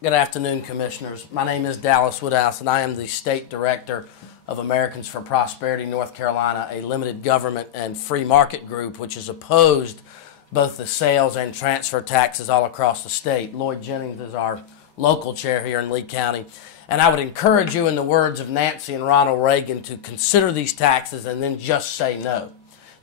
Good afternoon, Commissioners. My name is Dallas Woodhouse, and I am the State Director of Americans for Prosperity North Carolina, a limited government and free market group which is opposed both the sales and transfer taxes all across the state. Lloyd Jennings is our local chair here in Lee County, and I would encourage you, in the words of Nancy and Ronald Reagan, to consider these taxes and then just say no.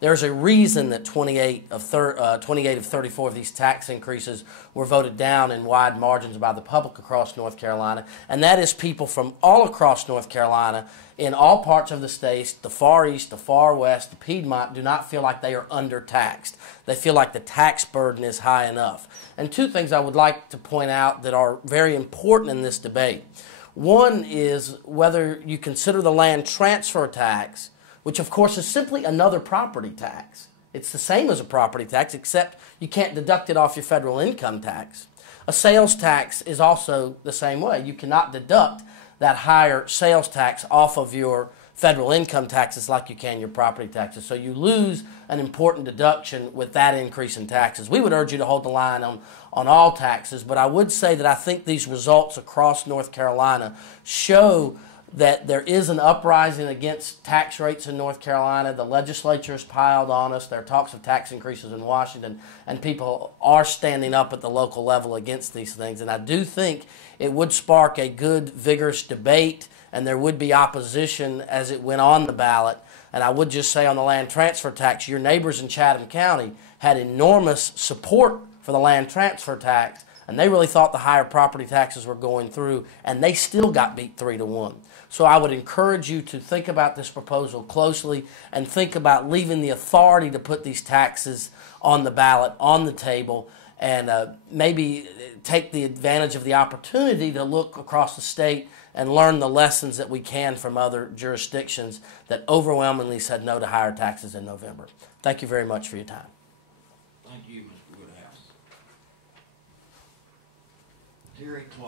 There's a reason that 28 of 34 of these tax increases were voted down in wide margins by the public across North Carolina, and that is people from all across North Carolina, in all parts of the states, the far east, the far west, the Piedmont, do not feel like they are undertaxed. They feel like the tax burden is high enough. And two things I would like to point out that are very important in this debate. One is whether you consider the land transfer tax, which of course is simply another property tax. It's the same as a property tax, except you can't deduct it off your federal income tax. A sales tax is also the same way. You cannot deduct that higher sales tax off of your federal income taxes like you can your property taxes. So you lose an important deduction with that increase in taxes. We would urge you to hold the line on all taxes, but I would say that I think these results across North Carolina show that there is an uprising against tax rates in North Carolina. The legislature has piled on us. There are talks of tax increases in Washington, and people are standing up at the local level against these things. And I do think it would spark a good, vigorous debate, and there would be opposition as it went on the ballot. And I would just say on the land transfer tax, your neighbors in Chatham County had enormous support for the land transfer tax, and they really thought the higher property taxes were going through, and they still got beat 3-1. So I would encourage you to think about this proposal closely and think about leaving the authority to put these taxes on the ballot, on the table, and maybe take the advantage of the opportunity to look across the state and learn the lessons that we can from other jurisdictions that overwhelmingly said no to higher taxes in November. Thank you very much for your time. Thank you, Mr. Woodhouse. Terry Clark.